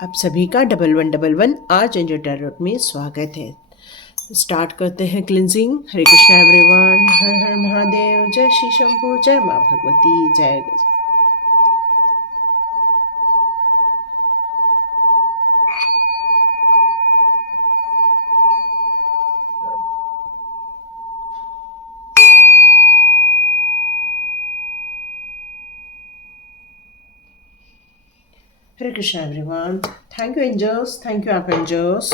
आप सभी का 1111 आज एंजल टैरोट में स्वागत है। स्टार्ट करते हैं क्लिंजिंग। हरे कृष्णा एवरीवन, हर हर महादेव, जय श्री शंभू, जय माँ भगवती, जय Gaja. Hare Krishna everyone, thank you angels, thank you आप एंजल्स।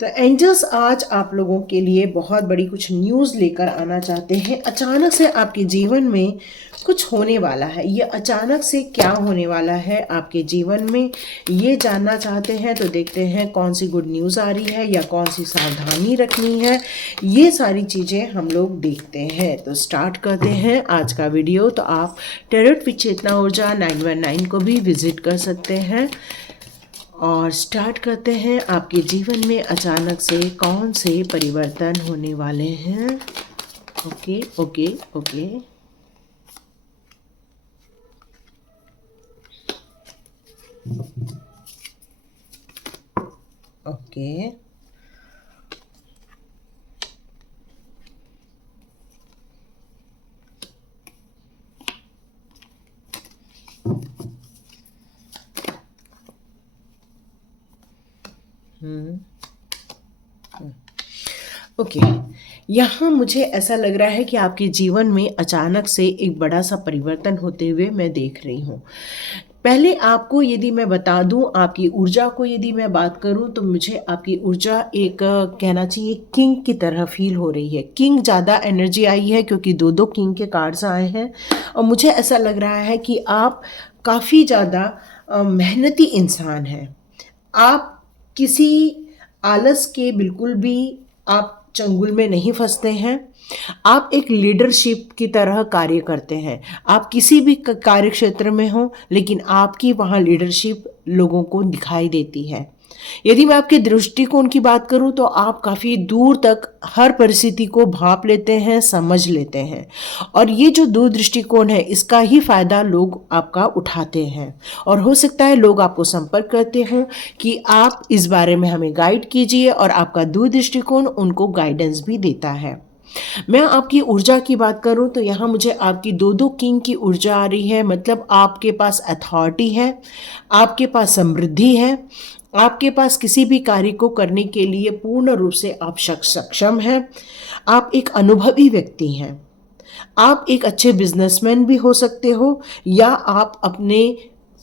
तो एंजल्स आज आप लोगों के लिए बहुत बड़ी कुछ न्यूज़ लेकर आना चाहते हैं। अचानक से आपके जीवन में कुछ होने वाला है। ये अचानक से क्या होने वाला है आपके जीवन में, ये जानना चाहते हैं। तो देखते हैं कौन सी गुड न्यूज़ आ रही है या कौन सी सावधानी रखनी है। ये सारी चीज़ें हम लोग देखते हैं। तो स्टार्ट करते हैं आज का वीडियो। तो आप टैरोट विद चेतना ऊर्जा 919 को भी विजिट कर सकते हैं। और स्टार्ट करते हैं आपके जीवन में अचानक से कौन से परिवर्तन होने वाले हैं। Okay okay okay okay okay यहाँ मुझे ऐसा लग रहा है कि आपके जीवन में अचानक से एक बड़ा सा परिवर्तन होते हुए मैं देख रही हूँ। पहले आपको यदि मैं बता दूं, आपकी ऊर्जा को यदि मैं बात करूं, तो मुझे आपकी ऊर्जा एक कहना चाहिए किंग की तरह फील हो रही है। किंग ज़्यादा एनर्जी आई है क्योंकि दो दो किंग के कार्ड्स आए हैं। और मुझे ऐसा लग रहा है कि आप काफ़ी ज़्यादा मेहनती इंसान हैं। आप किसी आलस के बिल्कुल भी आप चंगुल में नहीं फंसते हैं। आप एक लीडरशिप की तरह कार्य करते हैं। आप किसी भी कार्य क्षेत्र में हो, लेकिन आपकी वहाँ लीडरशिप लोगों को दिखाई देती है। यदि मैं आपके दृष्टिकोण की बात करूं, तो आप काफ़ी दूर तक हर परिस्थिति को भांप लेते हैं, समझ लेते हैं। और ये जो दो दृष्टिकोण है, इसका ही फायदा लोग आपका उठाते हैं। और हो सकता है लोग आपको संपर्क करते हों कि आप इस बारे में हमें गाइड कीजिए, और आपका दो दृष्टिकोण उनको गाइडेंस भी देता है। मैं आपकी ऊर्जा की बात करूं, तो यहाँ मुझे आपकी दो दो किंग की ऊर्जा आ रही है। मतलब आपके पास अथॉरिटी है, आपके पास समृद्धि है, आपके पास किसी भी कार्य को करने के लिए पूर्ण रूप से आप सक्षम हैं। आप एक अनुभवी व्यक्ति हैं। आप एक अच्छे बिजनेसमैन भी हो सकते हो, या आप अपने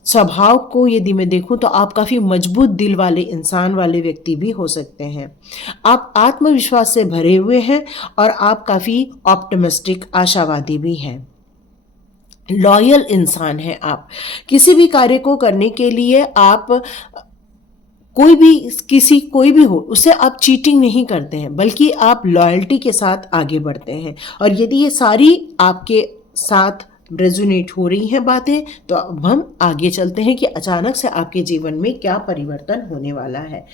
स्वभाव को यदि मैं देखूं, तो आप काफ़ी मजबूत दिल वाले इंसान वाले व्यक्ति भी हो सकते हैं। आप आत्मविश्वास से भरे हुए हैं, और आप काफ़ी ऑप्टिमिस्टिक आशावादी भी हैं। लॉयल इंसान हैं आप। किसी भी कार्य को करने के लिए आप कोई भी हो, उससे आप चीटिंग नहीं करते हैं, बल्कि आप लॉयल्टी के साथ आगे बढ़ते हैं। और यदि ये सारी आपके साथ रेजोनेट हो रही हैं बातें, तो अब हम आगे चलते हैं कि अचानक से आपके जीवन में क्या परिवर्तन होने वाला है।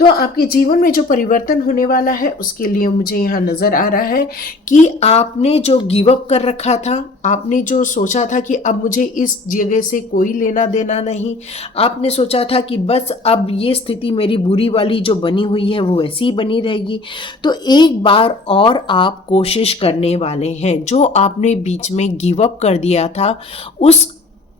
तो आपके जीवन में जो परिवर्तन होने वाला है, उसके लिए मुझे यहाँ नज़र आ रहा है कि आपने जो गिव अप कर रखा था, आपने जो सोचा था कि अब मुझे इस जगह से कोई लेना देना नहीं, आपने सोचा था कि बस अब ये स्थिति मेरी बुरी वाली जो बनी हुई है वो ऐसी ही बनी रहेगी, तो एक बार और आप कोशिश करने वाले हैं। जो आपने बीच में गिव अप कर दिया था, उस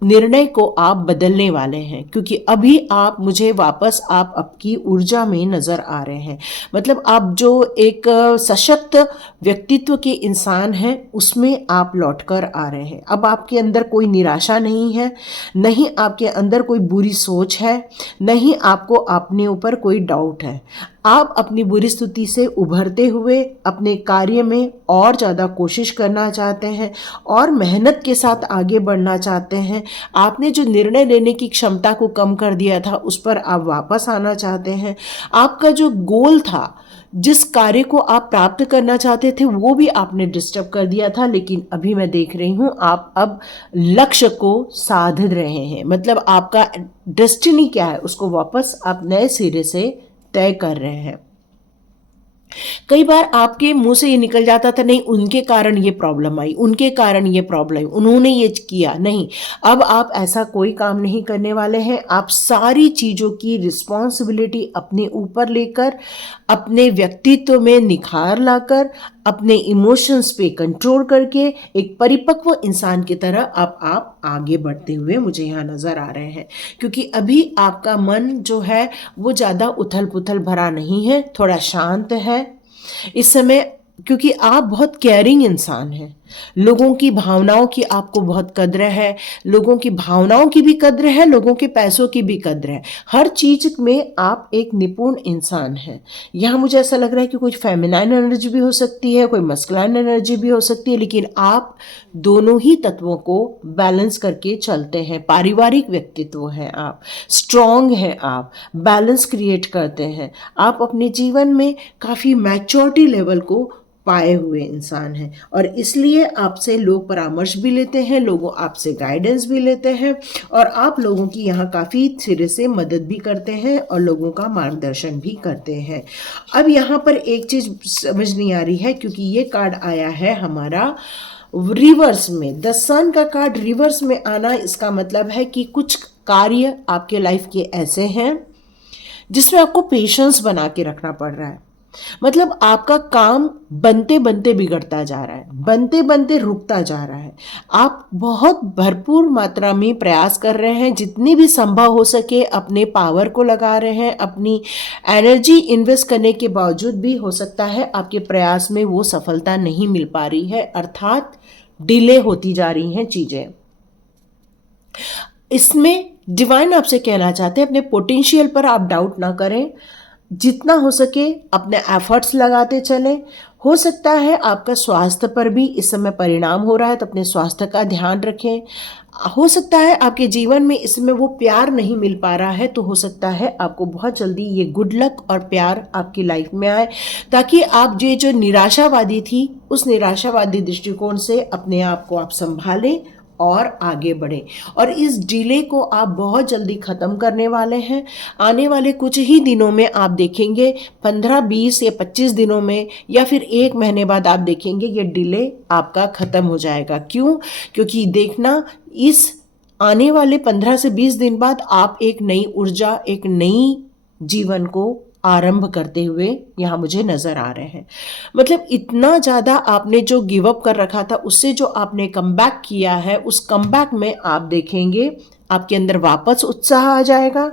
निर्णय को आप बदलने वाले हैं, क्योंकि अभी आप मुझे वापस आप आपकी ऊर्जा में नज़र आ रहे हैं। मतलब आप जो एक सशक्त व्यक्तित्व के इंसान हैं, उसमें आप लौटकर आ रहे हैं। अब आपके अंदर कोई निराशा नहीं है, नहीं आपके अंदर कोई बुरी सोच है, नहीं आपको अपने ऊपर कोई डाउट है। आप अपनी बुरी स्थिति से उभरते हुए अपने कार्य में और ज़्यादा कोशिश करना चाहते हैं, और मेहनत के साथ आगे बढ़ना चाहते हैं। आपने जो निर्णय लेने की क्षमता को कम कर दिया था, उस पर आप वापस आना चाहते हैं। आपका जो गोल था, जिस कार्य को आप प्राप्त करना चाहते थे, वो भी आपने डिस्टर्ब कर दिया था। लेकिन अभी मैं देख रही हूँ आप अब लक्ष्य को साध रहे हैं। मतलब आपका डेस्टिनी क्या है, उसको वापस आप नए सिरे से तय कर रहे हैं। कई बार आपके मुंह से ये निकल जाता था, नहीं उनके कारण ये प्रॉब्लम आई, उनके कारण ये प्रॉब्लम, उन्होंने ये किया। नहीं, अब आप ऐसा कोई काम नहीं करने वाले हैं। आप सारी चीज़ों की रिस्पॉन्सिबिलिटी अपने ऊपर लेकर, अपने व्यक्तित्व में निखार लाकर, अपने इमोशंस पे कंट्रोल करके एक परिपक्व इंसान की तरह अब आप आगे बढ़ते हुए मुझे यहाँ नज़र आ रहे हैं। क्योंकि अभी आपका मन जो है वो ज़्यादा उथल पुथल भरा नहीं है, थोड़ा शांत है इस समय। क्योंकि आप बहुत केयरिंग इंसान हैं, लोगों की भावनाओं की आपको बहुत कद्र है, लोगों की भावनाओं की भी कद्र है, लोगों के पैसों की भी कद्र है। हर चीज में आप एक निपुण इंसान हैं। यहाँ मुझे ऐसा लग रहा है कि कुछ फेमिनाइन एनर्जी भी हो सकती है, कोई मस्कुलाइन एनर्जी भी हो सकती है, लेकिन आप दोनों ही तत्वों को बैलेंस करके चलते हैं। पारिवारिक व्यक्तित्व हैं आप, स्ट्रॉन्ग हैं आप, बैलेंस क्रिएट करते हैं आप, अपने जीवन में काफ़ी मैच्योरिटी लेवल को पाए हुए इंसान हैं। और इसलिए आपसे लोग परामर्श भी लेते हैं, लोगों आपसे गाइडेंस भी लेते हैं, और आप लोगों की यहाँ काफ़ी सिरे से मदद भी करते हैं और लोगों का मार्गदर्शन भी करते हैं। अब यहाँ पर एक चीज़ समझ नहीं आ रही है, क्योंकि ये कार्ड आया है हमारा रिवर्स में। द सन का कार्ड रिवर्स में आना, इसका मतलब है कि कुछ कार्य आपके लाइफ के ऐसे हैं जिसमें आपको पेशेंस बना के रखना पड़ रहा है। मतलब आपका काम बनते बनते बिगड़ता जा रहा है, बनते बनते रुकता जा रहा है। आप बहुत भरपूर मात्रा में प्रयास कर रहे हैं, जितनी भी संभव हो सके अपने पावर को लगा रहे हैं, अपनी एनर्जी इन्वेस्ट करने के बावजूद भी हो सकता है आपके प्रयास में वो सफलता नहीं मिल पा रही है, अर्थात डिले होती जा रही हैं चीज़ें। इसमें डिवाइन आपसे कहना चाहते हैं, अपने पोटेंशियल पर आप डाउट ना करें, जितना हो सके अपने एफर्ट्स लगाते चलें। हो सकता है आपका स्वास्थ्य पर भी इस समय परिणाम हो रहा है, तो अपने स्वास्थ्य का ध्यान रखें। हो सकता है आपके जीवन में इस समय वो प्यार नहीं मिल पा रहा है, तो हो सकता है आपको बहुत जल्दी ये गुड लक और प्यार आपकी लाइफ में आए, ताकि आप ये जो निराशावादी थी उस निराशावादी दृष्टिकोण से अपने आप को आप संभालें और आगे बढ़ें। और इस डिले को आप बहुत जल्दी ख़त्म करने वाले हैं। आने वाले कुछ ही दिनों में आप देखेंगे, 15, 20 या 25 दिनों में, या फिर 1 महीने बाद आप देखेंगे ये डिले आपका ख़त्म हो जाएगा। क्यों? क्योंकि देखना, इस आने वाले 15 से 20 दिन बाद आप एक नई ऊर्जा, एक नई जीवन को आरंभ करते हुए यहाँ मुझे नज़र आ रहे हैं। मतलब इतना ज़्यादा आपने जो गिव अप कर रखा था, उससे जो आपने कमबैक किया है, उस कमबैक में आप देखेंगे आपके अंदर वापस उत्साह आ जाएगा,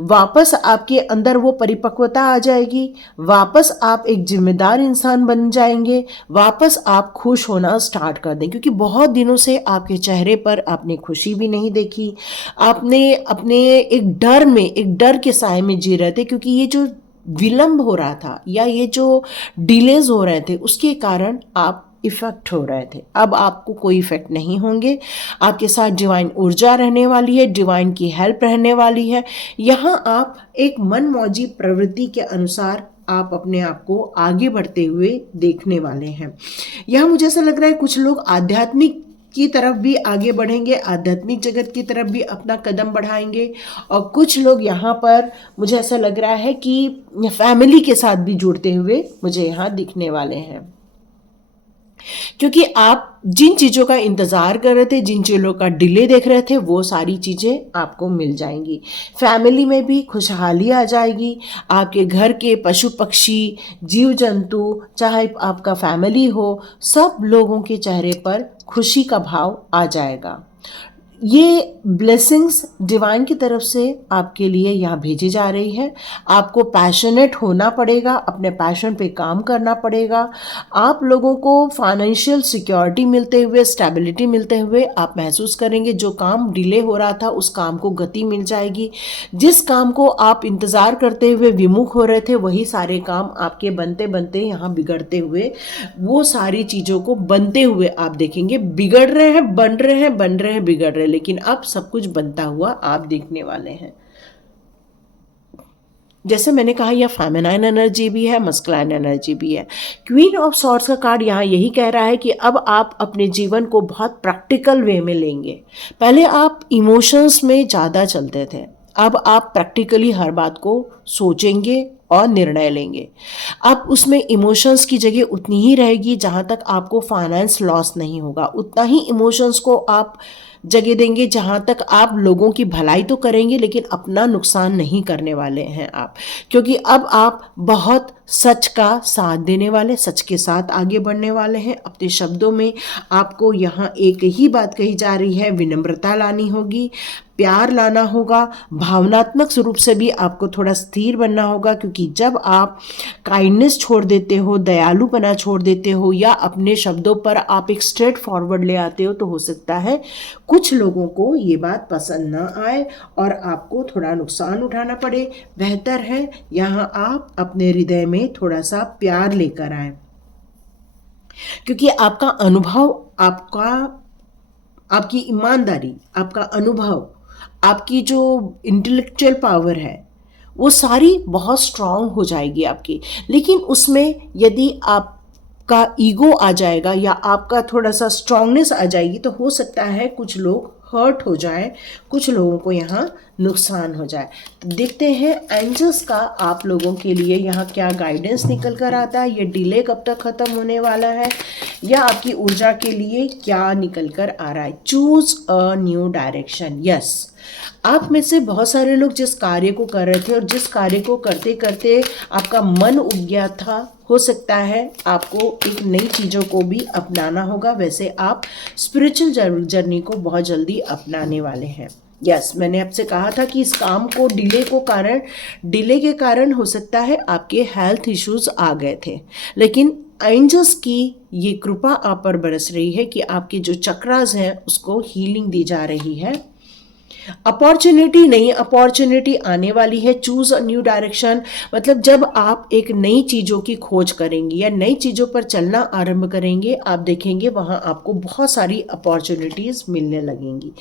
वापस आपके अंदर वो परिपक्वता आ जाएगी, वापस आप एक जिम्मेदार इंसान बन जाएंगे, वापस आप खुश होना स्टार्ट कर दें। क्योंकि बहुत दिनों से आपके चेहरे पर आपने खुशी भी नहीं देखी, आपने अपने एक डर में, एक डर के साए में जी रहे थे, क्योंकि ये जो विलंब हो रहा था या ये जो डिलेज हो रहे थे उसके कारण आप इफेक्ट हो रहे थे। अब आपको कोई इफेक्ट नहीं होंगे, आपके साथ डिवाइन ऊर्जा रहने वाली है, डिवाइन की हेल्प रहने वाली है। यहाँ आप एक मनमौजी प्रवृत्ति के अनुसार आप अपने आप को आगे बढ़ते हुए देखने वाले हैं। यहाँ मुझे ऐसा लग रहा है कुछ लोग आध्यात्मिक की तरफ भी आगे बढ़ेंगे, आध्यात्मिक जगत की तरफ भी अपना कदम बढ़ाएंगे, और कुछ लोग यहाँ पर मुझे ऐसा लग रहा है कि फैमिली के साथ भी जुड़ते हुए मुझे यहाँ दिखने वाले हैं। क्योंकि आप जिन चीज़ों का इंतज़ार कर रहे थे, जिन चीज़ों का डिले देख रहे थे, वो सारी चीज़ें आपको मिल जाएंगी। फैमिली में भी खुशहाली आ जाएगी, आपके घर के पशु पक्षी, जीव जंतु, चाहे आपका फैमिली हो, सब लोगों के चेहरे पर खुशी का भाव आ जाएगा। ये ब्लेसिंग्स डिवाइन की तरफ से आपके लिए यहाँ भेजी जा रही है। आपको पैशनेट होना पड़ेगा, अपने पैशन पे काम करना पड़ेगा। आप लोगों को फाइनेंशियल सिक्योरिटी मिलते हुए, स्टेबिलिटी मिलते हुए आप महसूस करेंगे। जो काम डिले हो रहा था उस काम को गति मिल जाएगी। जिस काम को आप इंतज़ार करते हुए विमुख हो रहे थे, वही सारे काम आपके बनते बनते यहाँ बिगड़ते हुए, वो सारी चीज़ों को बनते हुए आप देखेंगे। बिगड़ रहे हैं, बन रहे हैं, बन रहे हैं, बिगड़ रहे हैं, लेकिन अब सब कुछ बनता हुआ आप देखने वाले हैं। जैसे मैंने कहा, यह फेमिनाइन एनर्जी भी है, मस्कुलाइन एनर्जी भी है। क्वीन ऑफ सॉर्ड्स का कार्ड यहाँ यही कह रहा है कि अब आप अपने जीवन को बहुत प्रैक्टिकल वे में लेंगे। पहले आप इमोशंस में ज़्यादा चलते थे, अब आप प्रैक्टिकली हर बात को सोचेंगे, और निर्णय लेंगे। आप उसमें इमोशंस की जगह उतनी ही रहेगी जहाँ तक आपको फाइनेंस लॉस नहीं होगा, उतना ही इमोशंस को आप जगह देंगे जहाँ तक आप लोगों की भलाई तो करेंगे लेकिन अपना नुकसान नहीं करने वाले हैं आप, क्योंकि अब आप बहुत सच का साथ देने वाले, सच के साथ आगे बढ़ने वाले हैं। अपने शब्दों में आपको यहाँ एक ही बात कही जा रही है, विनम्रता लानी होगी, प्यार लाना होगा, भावनात्मक रूप से भी आपको थोड़ा स्थिर बनना होगा, क्योंकि जब आप काइंडनेस छोड़ देते हो, दयालुपना छोड़ देते हो, या अपने शब्दों पर आप एक स्ट्रेट फॉरवर्ड ले आते हो, तो हो सकता है कुछ लोगों को ये बात पसंद ना आए और आपको थोड़ा नुकसान उठाना पड़े। बेहतर है यहाँ आप अपने हृदय में थोड़ा सा प्यार लेकर आए, क्योंकि आपका अनुभव, आपकी ईमानदारी, आपका अनुभव, आपकी जो इंटेलेक्चुअल पावर है वो सारी बहुत स्ट्रांग हो जाएगी आपकी। लेकिन उसमें यदि आपका ईगो आ जाएगा या आपका थोड़ा सा स्ट्रांगनेस आ जाएगी तो हो सकता है कुछ लोग हर्ट हो जाए, कुछ लोगों को यहाँ नुकसान हो जाए। तो देखते हैं एंजल्स का आप लोगों के लिए यहाँ क्या गाइडेंस निकल कर आता है, ये डिले कब तक ख़त्म होने वाला है, या आपकी ऊर्जा के लिए क्या निकल कर आ रहा है। Choose a new direction. Yes, आप में से बहुत सारे लोग जिस कार्य को कर रहे थे और जिस कार्य को करते करते आपका मन उब गया था, हो सकता है आपको एक नई चीज़ों को भी अपनाना होगा। वैसे आप स्पिरिचुअल जर्नी को बहुत जल्दी अपनाने वाले हैं। यस, मैंने आपसे कहा था कि इस काम को डिले के कारण हो सकता है आपके हेल्थ इश्यूज आ गए थे, लेकिन एंजल्स की ये कृपा आप पर बरस रही है कि आपके जो चक्रास हैं उसको हीलिंग दी जा रही है। नई अपॉर्चुनिटी आने वाली है। चूज अ न्यू डायरेक्शन मतलब जब आप एक नई चीज़ों की खोज करेंगे या नई चीज़ों पर चलना आरंभ करेंगे, आप देखेंगे वहाँ आपको बहुत सारी अपॉर्चुनिटीज़ मिलने लगेंगी।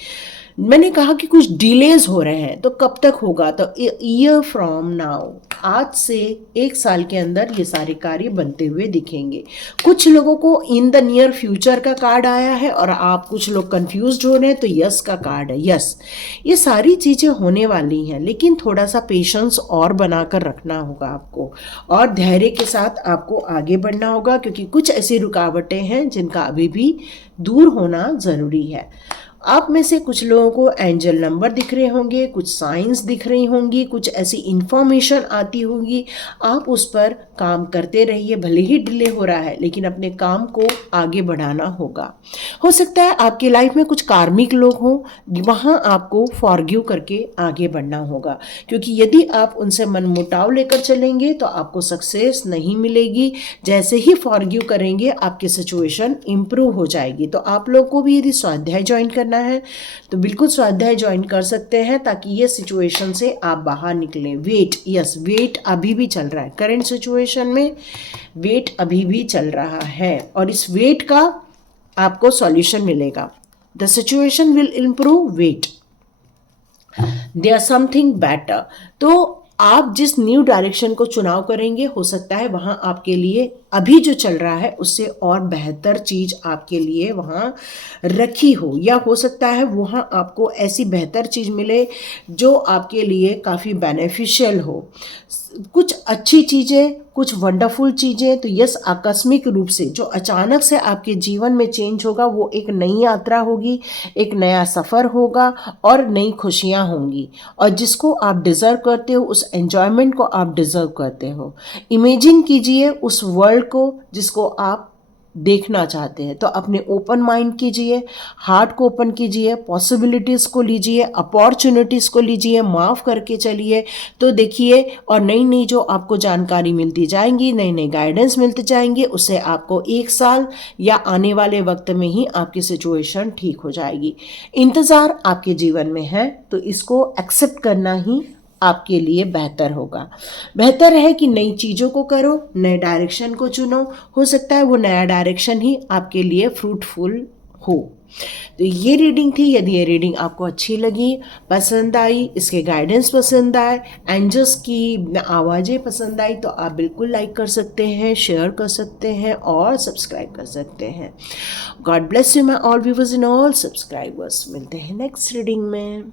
मैंने कहा कि कुछ डिलेज हो रहे हैं, तो कब तक होगा, तो ईयर फ्रॉम नाउ, आज से 1 साल के अंदर ये सारे कार्य बनते हुए दिखेंगे। कुछ लोगों को इन द नियर फ्यूचर का कार्ड आया है और आप कुछ लोग कंफ्यूज्ड हो रहे हैं, तो यस का कार्ड है। यस, ये सारी चीज़ें होने वाली हैं, लेकिन थोड़ा सा पेशेंस और बनाकर रखना होगा आपको, और धैर्य के साथ आपको आगे बढ़ना होगा, क्योंकि कुछ ऐसी रुकावटें हैं जिनका अभी भी दूर होना ज़रूरी है। आप में से कुछ लोगों को एंजल नंबर दिख रहे होंगे, कुछ साइंस दिख रही होंगी, कुछ ऐसी इंफॉर्मेशन आती होगी। आप उस पर काम करते रहिए, भले ही डिले हो रहा है लेकिन अपने काम को आगे बढ़ाना होगा। हो सकता है आपकी लाइफ में कुछ कार्मिक लोग हों, वहाँ आपको फॉरगिव करके आगे बढ़ना होगा, क्योंकि यदि आप उनसे मनमुटाव लेकर चलेंगे तो आपको सक्सेस नहीं मिलेगी। जैसे ही फॉरगिव करेंगे आपकी सिचुएशन इम्प्रूव हो जाएगी। तो आप लोग को भी यदि स्वाध्याय ज्वाइन करना है तो बिल्कुल स्वाध्याय ज्वाइन कर सकते हैं, ताकि ये सिचुएशन से आप बाहर निकलें। वेट, यस, वेट अभी भी चल रहा है, करंट सिचुएशन में वेट अभी भी चल रहा है, और इस वेट का आपको सॉल्यूशन मिलेगा। The situation will improve, wait, there something better. तो आप जिस न्यू डायरेक्शन को चुनाव करेंगे, हो सकता है वहाँ आपके लिए अभी जो चल रहा है उससे और बेहतर चीज़ आपके लिए वहाँ रखी हो, या हो सकता है वहाँ आपको ऐसी बेहतर चीज़ मिले जो आपके लिए काफ़ी बेनिफिशियल हो। कुछ अच्छी चीज़ें, कुछ वंडरफुल चीज़ें। तो यस, आकस्मिक रूप से जो अचानक से आपके जीवन में चेंज होगा वो एक नई यात्रा होगी, एक नया सफ़र होगा और नई खुशियाँ होंगी, और जिसको आप डिज़र्व करते हो, उस एन्जॉयमेंट को आप डिज़र्व करते हो। इमेजिन कीजिए उस वर्ल्ड को जिसको आप देखना चाहते हैं, तो अपने ओपन माइंड कीजिए, हार्ट को ओपन कीजिए, पॉसिबिलिटीज़ को लीजिए, अपॉर्चुनिटीज़ को लीजिए, माफ़ करके चलिए। तो देखिए, और नई नई जो आपको जानकारी मिलती जाएंगी, नई नई गाइडेंस मिलती जाएंगी, उससे आपको 1 साल या आने वाले वक्त में ही आपकी सिचुएशन ठीक हो जाएगी। इंतज़ार आपके जीवन में है, तो इसको एक्सेप्ट करना ही आपके लिए बेहतर होगा। बेहतर है कि नई चीज़ों को करो, नए डायरेक्शन को चुनो। हो सकता है वो नया डायरेक्शन ही आपके लिए फ्रूटफुल हो। तो ये रीडिंग थी। यदि ये रीडिंग आपको अच्छी लगी, पसंद आई, इसके गाइडेंस पसंद आए, एंजल्स की आवाज़ें पसंद आई, तो आप बिल्कुल लाइक कर सकते हैं, शेयर कर सकते हैं और सब्सक्राइब कर सकते हैं। God bless you my all viewers and all subscribers. मिलते हैं नेक्स्ट रीडिंग में।